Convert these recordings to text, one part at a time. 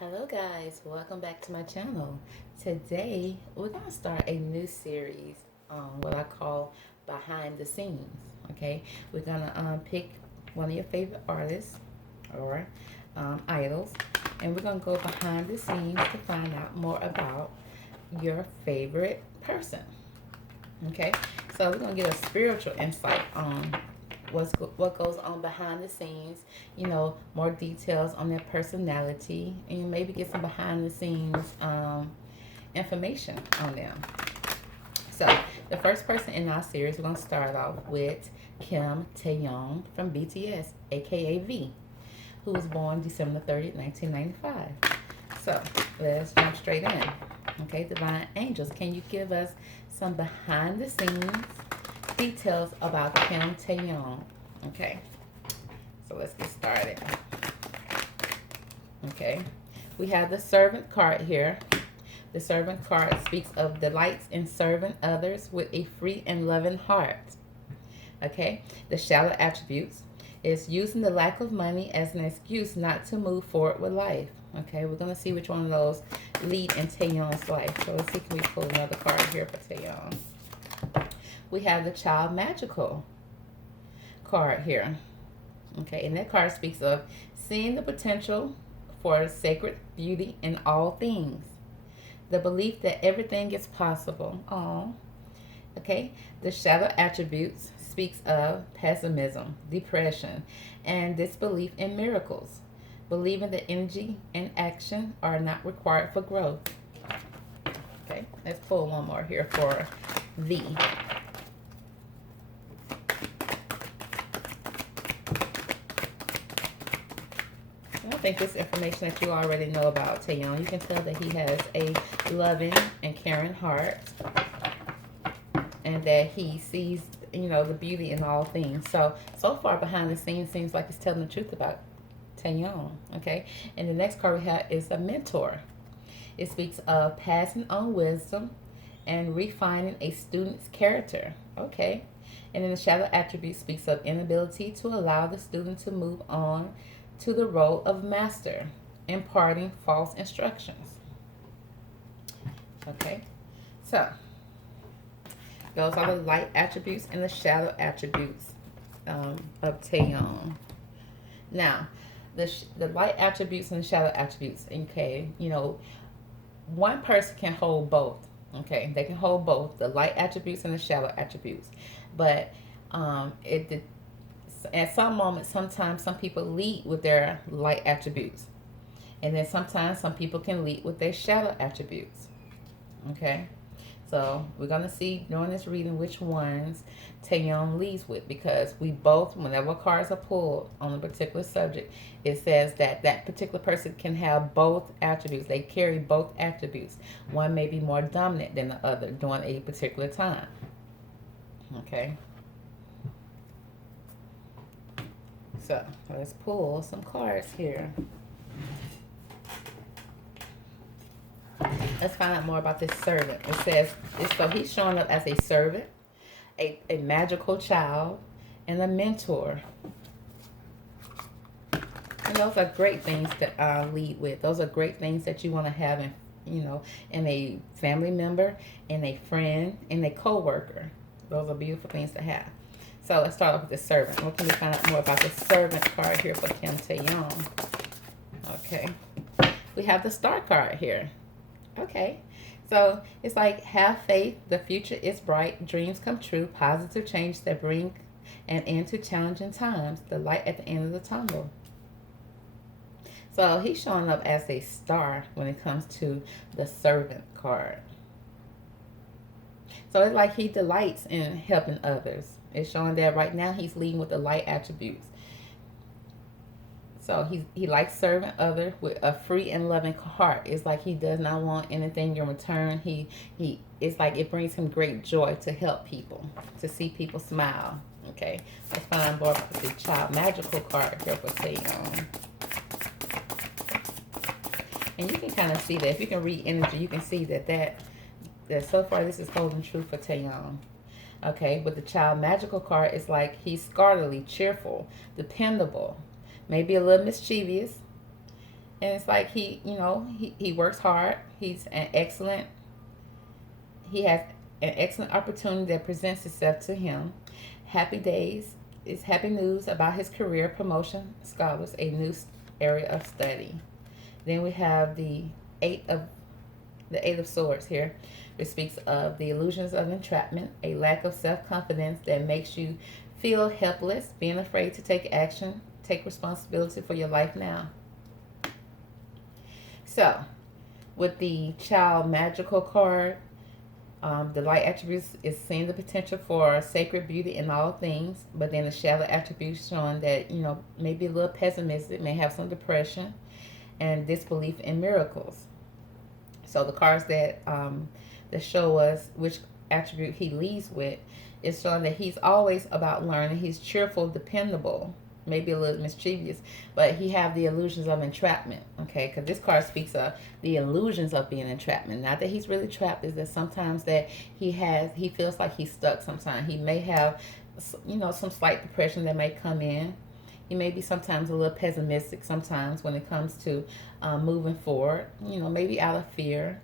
Hello guys, welcome back to my channel. Today we're going to start a new series on what I call behind the scenes. Okay, we're going to pick one of your favorite artists or idols, and we're going to go behind the scenes to find out more about your favorite person. Okay, so we're going to get a spiritual insight on what goes on behind the scenes, more details on their personality, and maybe get some behind the scenes information on them. So the first person in our series, we're going to start off with Taehyung from BTS, aka V, who was born December 30th, 1995. So let's jump straight in. Okay, Divine Angels, can you give us some behind the scenes details about Taehyung? Okay, so let's get started. Okay, we have the servant card here. The servant card speaks of delights in serving others with a free and loving heart. Okay, the shadow attributes is using the lack of money as an excuse not to move forward with life. Okay, we're going to see which one of those lead in Taehyung's life. So let's see, can we pull another card here for Taehyung? We have the child magical card here. Okay, and that card speaks of seeing the potential for sacred beauty in all things. The belief that everything is possible. Oh, okay. The shadow attributes speaks of pessimism, depression, and disbelief in miracles. Believing that energy and action are not required for growth. Okay, let's pull one more here for V. I think this information that you already know about Taehyung. You can tell that he has a loving and caring heart, and that he sees, the beauty in all things. So far behind the scenes seems like he's telling the truth about Taehyung. Okay, and the next card we have is a mentor. It speaks of passing on wisdom and refining a student's character. Okay, and then the shadow attribute speaks of inability to allow the student to move on to the role of master, imparting false instructions. Okay, so those are the light attributes and the shadow attributes of Taehyung. Now, the light attributes and the shadow attributes. Okay, one person can hold both. Okay, they can hold both the light attributes and the shadow attributes, but at some moments, sometimes some people lead with their light attributes, and then sometimes some people can lead with their shadow attributes. Okay, so we're going to see during this reading which ones Taehyung leads with, because we both, whenever cards are pulled on a particular subject, it says that that particular person can have both attributes. They carry both attributes. One may be more dominant than the other during a particular time. Okay, so let's pull some cards here. Let's find out more about this servant. It says, so he's showing up as a servant, a magical child, and a mentor. And those are great things to lead with. Those are great things that you want to have in a family member, in a friend, in a co-worker. Those are beautiful things to have. So let's start off with the servant. What can we find out more about the servant card here for Kim Taehyung? Okay. We have the star card here. Okay. So it's like, have faith, the future is bright, dreams come true, positive change that bring an end to challenging times, the light at the end of the tunnel. So he's showing up as a star when it comes to the servant card. So it's like he delights in helping others. It's showing that right now he's leading with the light attributes. So he likes serving others with a free and loving heart. It's like he does not want anything in return. It's like it brings him great joy to help people, to see people smile. Okay, let's find more about the child magical card here for Taehyung. And you can kind of see that if you can read energy, you can see that so far this is holding true for Taehyung. Okay, but the child magical card is like he's scholarly, cheerful, dependable, maybe a little mischievous, And it's like he works hard. He has an excellent opportunity that presents itself to him. Happy days is happy news about his career promotion, scholars, a new area of study. Then we have eight of the Eight of Swords here. It speaks of the illusions of entrapment, a lack of self-confidence that makes you feel helpless, being afraid to take action, take responsibility for your life now. So, with the Child Magical card, the light attributes is seeing the potential for sacred beauty in all things, but then the shadow attributes showing that, maybe a little pessimistic, may have some depression and disbelief in miracles. So the cards that show us which attribute he leads with is showing that he's always about learning. He's cheerful, dependable, maybe a little mischievous, but he have the illusions of entrapment. Okay, because this card speaks of the illusions of being entrapment. Not that he's really trapped. Is that sometimes that he feels like he's stuck. Sometimes he may have, some slight depression that may come in. He may be sometimes a little pessimistic sometimes when it comes to moving forward, maybe out of fear.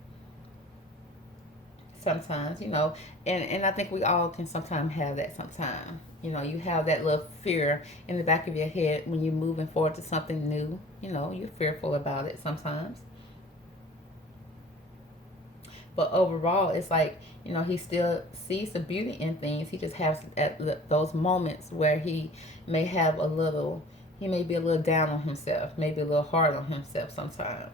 Sometimes, and I think we all can sometimes have that sometimes. You have that little fear in the back of your head when you're moving forward to something new. You're fearful about it sometimes. But overall, it's like, he still sees the beauty in things. He just has those moments where he may be a little down on himself, maybe a little hard on himself sometimes.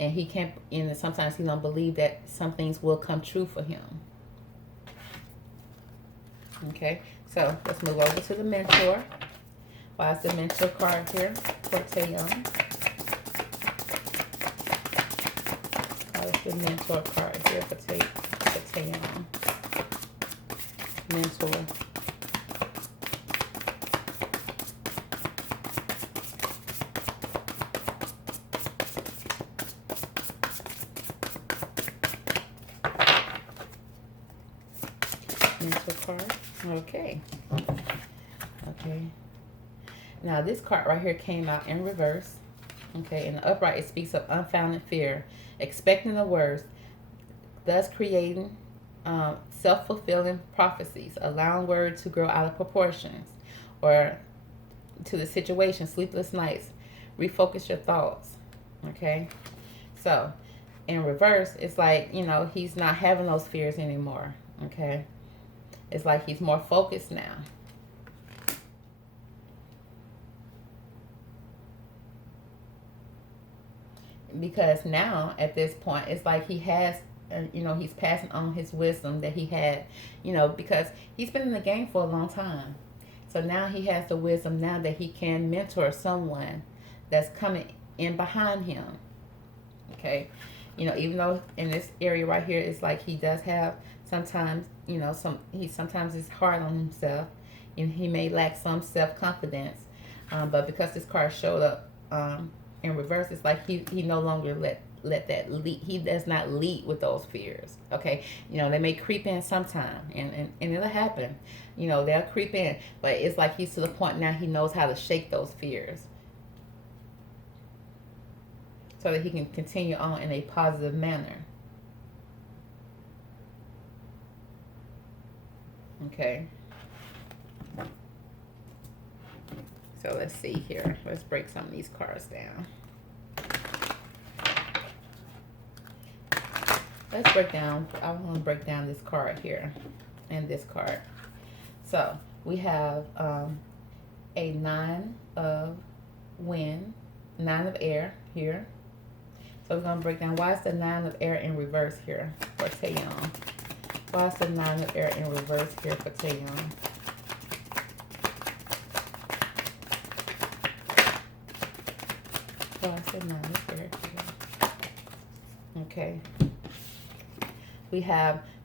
And he can't, and sometimes he don't believe that some things will come true for him. Okay, so let's move over to the mentor. Why is the mentor card here for Taehyung? Why is the mentor card here for Taehyung? Mentor. Mentor card. Okay. Now this card right here came out in reverse. Okay, in the upright it speaks of unfounded fear, expecting the worst, thus creating self-fulfilling prophecies, allowing words to grow out of proportions, or to the situation, sleepless nights, refocus your thoughts. Okay, so in reverse it's like, he's not having those fears anymore. Okay, it's like he's more focused now. Because now at this point it's like he has, he's passing on his wisdom that he had, because he's been in the game for a long time. So now he has the wisdom now that he can mentor someone that's coming in behind him. Okay, even though in this area right here it's like he does have sometimes, he sometimes is hard on himself, and he may lack some self-confidence, but because this card showed up in reverse, it's like he no longer let that lead. He does not lead with those fears. Okay, they may creep in sometime, and it'll happen. They'll creep in, but it's like he's to the point now he knows how to shake those fears so that he can continue on in a positive manner. Okay, so let's see here. Let's break some of these cards down. Let's break down. I want to break down this card here and this card. So we have a 9 of wind, 9 of air here. So we're going to break down why is the 9 of air in reverse here for Taehyung. Why is the 9 of air in reverse here for Taehyung? Why is the 9 of air here? Okay.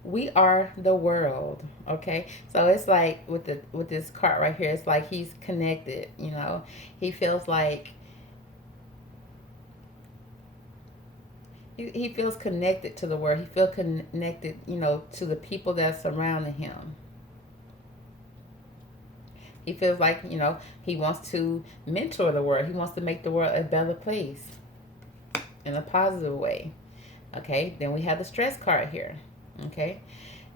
We are the world. Okay, so it's like with this card right here, it's like he's connected. He feels like he feels connected to the world. He feels connected, to the people that are surrounding him. He feels like, he wants to mentor the world. He wants to make the world a better place in a positive way. Okay, then we have the stress card here. Okay,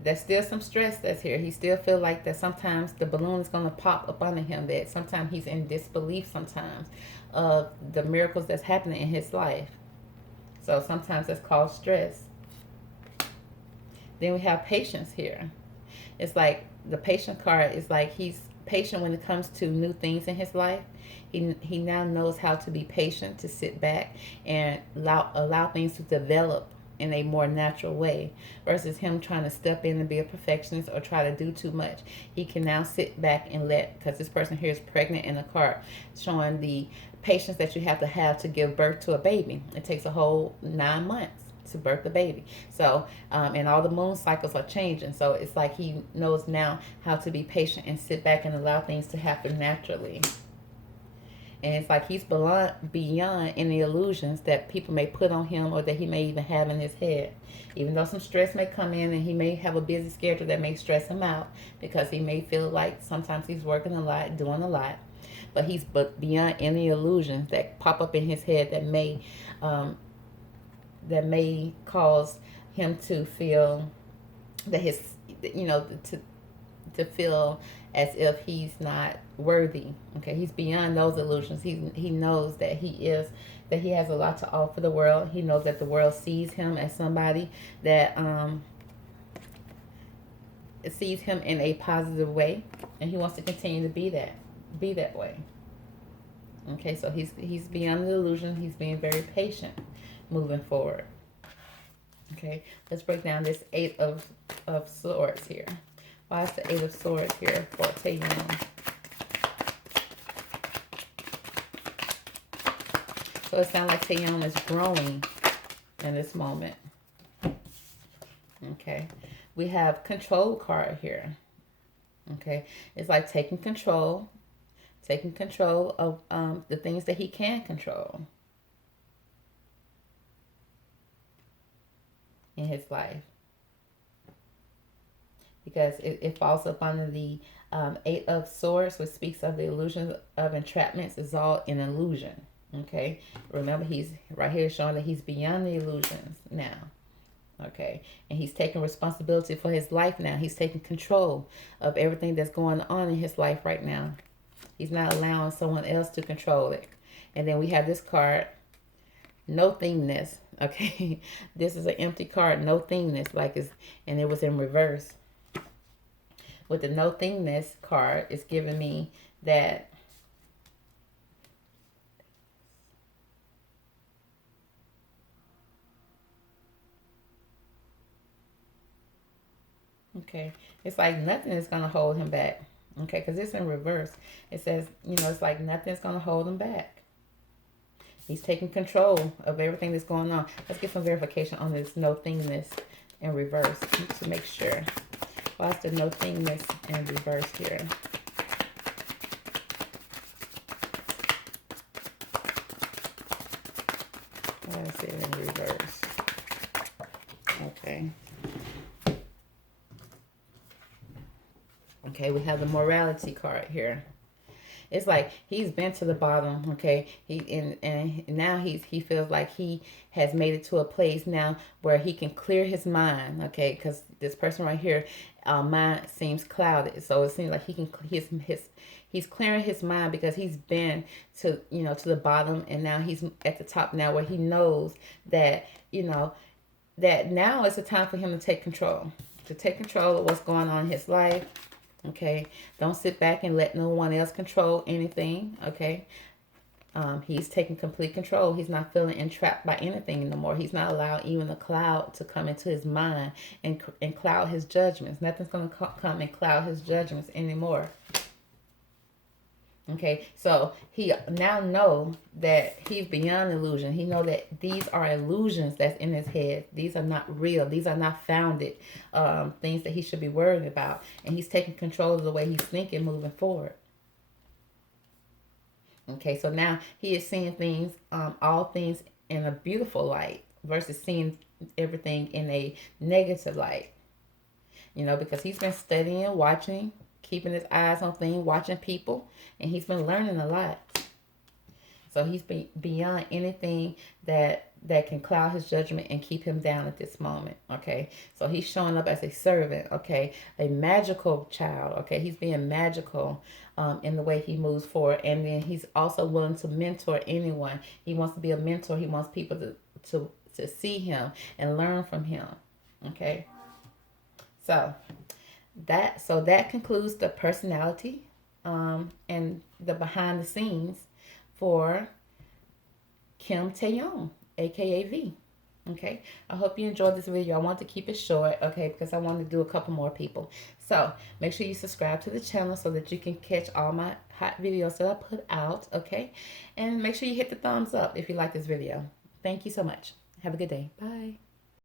there's still some stress that's here. He still feel like that sometimes the balloon is going to pop up under him, that sometimes he's in disbelief sometimes of the miracles that's happening in his life. So sometimes that's called stress. Then we have patience here. It's like the patient card is like he's patient when it comes to new things in his life. He now knows how to be patient, to sit back and allow things to develop in a more natural way, versus him trying to step in and be a perfectionist or try to do too much. He can now sit back and because this person here is pregnant in a card, showing the patience that you have to give birth to a baby. It takes a whole 9 months to birth the baby. So, and all the moon cycles are changing. So it's like he knows now how to be patient and sit back and allow things to happen naturally. And it's like he's beyond any illusions that people may put on him or that he may even have in his head. Even though some stress may come in and he may have a busy schedule that may stress him out, because he may feel like sometimes he's working a lot, doing a lot. But he's beyond any illusions that pop up in his head that may cause him to feel that to feel as if he's not worthy. Okay, he's beyond those illusions. He knows that he has a lot to offer the world. He knows that the world sees him as somebody that sees him in a positive way, and he wants to continue to be that way. Okay, so he's beyond the illusion. He's being very patient moving forward. Okay, let's break down this Eight of Swords here. Why is the Eight of Swords here for Taehyung? So it sounds like Taehyung is growing in this moment. Okay, we have Control card here. Okay, it's like taking control of the things that he can control in his life, because it falls up under the Eight of Swords, which speaks of the illusion of entrapments. Is all an illusion. Okay, remember he's right here showing that he's beyond the illusions now. Okay, and he's taking responsibility for his life now. He's taking control of everything that's going on in his life right now. He's not allowing someone else to control it. And then we have this card, no thingness. Okay, this is an empty card, no thingness, and it was in reverse. With the no thingness card, it's giving me that okay, it's like nothing is going to hold him back. Okay, because it's in reverse. It says, it's like nothing's going to hold him back. He's taking control of everything that's going on. Let's get some verification on this no thingness in reverse to make sure. Why is the no thingness in reverse here? Why is it in reverse? Okay. Okay, we have the morality card here. It's like he's been to the bottom, okay? And now he feels like he has made it to a place now where he can clear his mind, okay? Because this person right here, mind seems clouded, so it seems like he's clearing his mind, because he's been to to the bottom, and now he's at the top now, where he knows that that now is the time for him to take control of what's going on in his life. Okay, don't sit back and let no one else control anything. Okay, he's taking complete control. He's not feeling entrapped by anything anymore. He's not allowed even a cloud to come into his mind and cloud his judgments. Nothing's going to come and cloud his judgments anymore. Okay, so he now know that he's beyond illusion. He know that these are illusions that's in his head. These are not real. These are not founded things that he should be worried about. And he's taking control of the way he's thinking moving forward. Okay, so now he is seeing things, all things in a beautiful light, versus seeing everything in a negative light. Because he's been studying, watching keeping his eyes on things, watching people, and he's been learning a lot. So he's beyond anything that can cloud his judgment and keep him down at this moment. Okay, so he's showing up as a servant. Okay, a magical child. Okay, he's being magical in the way he moves forward, and then he's also willing to mentor anyone. He wants to be a mentor. He wants people to see him and learn from him. Okay, so that concludes the personality and the behind the scenes for Kim Taehyung, aka V. Okay, I hope you enjoyed this video. I want to keep it short, okay, because I want to do a couple more people. So make sure you subscribe to the channel so that you can catch all my hot videos that I put out, okay? And make sure you hit the thumbs up if you like this video. Thank you so much. Have a good day. Bye.